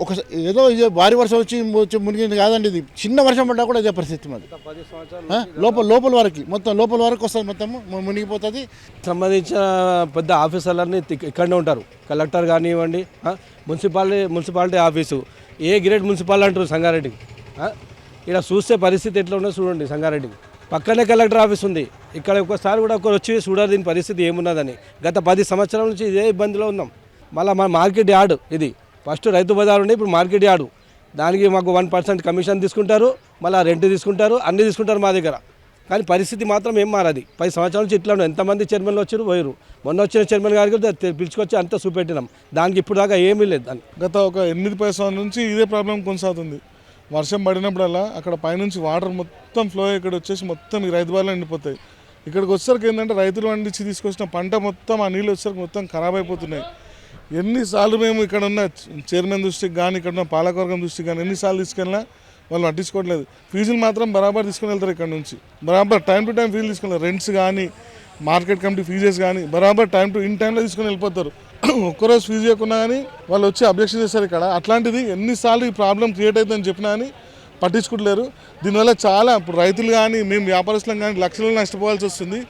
ఒక ఏదో ఇదే భారీ వర్షం వచ్చి మునిగింది కాదండి, ఇది చిన్న వర్షం పడ్డా కూడా ఇదే పరిస్థితి మాది. లోపల వరకు మొత్తం లోపల వరకు వస్తుంది, మొత్తం మునిగిపోతుంది. సంబంధించిన పెద్ద ఆఫీసర్లన్నీ ఇక్కడనే ఉంటారు. కలెక్టర్ కానివ్వండి, municipality office, A grade municipality అంటారు సంగారెడ్డికి. ఇక్కడ చూస్తే పరిస్థితి ఎట్లా ఉన్నదో చూడండి. సంగారెడ్డికి పక్కనే కలెక్టర్ ఆఫీస్ ఉంది. ఇక్కడ ఒకసారి కూడా ఒకరు వచ్చి చూడాలి దీని పరిస్థితి ఏమున్నదని. గత 10 సంవత్సరాల నుంచి ఇదే ఇబ్బందిలో ఉన్నాం. మళ్ళీ మన మార్కెట్ యార్డ్ ఇది, ఫస్ట్ రైతు బజార్ ఉండే, ఇప్పుడు మార్కెట్ యార్డు. దానికి మాకు 1% కమిషన్ తీసుకుంటారు, మళ్ళీ రెంట్ తీసుకుంటారు, అన్నీ తీసుకుంటారు మా దగ్గర. కానీ పరిస్థితి మాత్రం ఏం మారది. 10 సంవత్సరాల నుంచి ఇట్లా ఎంతమంది చైర్మన్లు వచ్చారు పోయారు. మొన్న వచ్చిన చైర్మన్ గారికి పిలుచుకొచ్చి అంతా చూపెట్టినాం. దానికి ఇప్పుడు దాకా ఏమీ లేదు. దాన్ని గత ఒక 8-10 సంవత్సరాల నుంచి ఇదే ప్రాబ్లం కొనసాగుతుంది. వర్షం పడినప్పుడల్లా అక్కడ పైనుంచి వాటర్ మొత్తం ఫ్లో ఇక్కడ వచ్చేసి మొత్తం ఈ రైతు బాగా ఎండిపోతాయి. ఇక్కడికి వచ్చేసరికి ఏంటంటే రైతులు పండించి తీసుకొచ్చిన పంట మొత్తం ఆ నీళ్ళు వచ్చేసరికి మొత్తం ఖరాబ్ అయిపోతున్నాయి. ఎన్నిసార్లు మేము ఇక్కడ ఉన్న చైర్మన్ దృష్టికి కానీ ఇక్కడ ఉన్న పాలకవర్గం దృష్టికి కానీ ఎన్నిసార్లు తీసుకెళ్ళినా వాళ్ళు పట్టించుకోవట్లేదు. ఫీజులు మాత్రం బరాబర్ తీసుకుని వెళ్తారు. ఇక్కడ నుంచి బరాబర్ టైం టు టైం ఫీజులు తీసుకెళ్తారు. రెంట్స్ కానీ మార్కెట్ కమిటీ ఫీజెస్ కానీ బరాబర్ టైం టు ఇన్ టైంలో తీసుకుని వెళ్ళిపోతారు. ఒక్కరోజు ఫీజు చేయకుండా కానీ వాళ్ళు వచ్చి అబ్జెక్షన్ చేస్తారు. ఇక్కడ అట్లాంటిది ఎన్నిసార్లు ఈ ప్రాబ్లం క్రియేట్ అవుతుందని చెప్పినా కానీ పట్టించుకుంటలేరు. దీనివల్ల చాలా ఇప్పుడు రైతులు కానీ మేము వ్యాపారస్తులం కానీ లక్షలు నష్టపోవాల్సి వస్తుంది.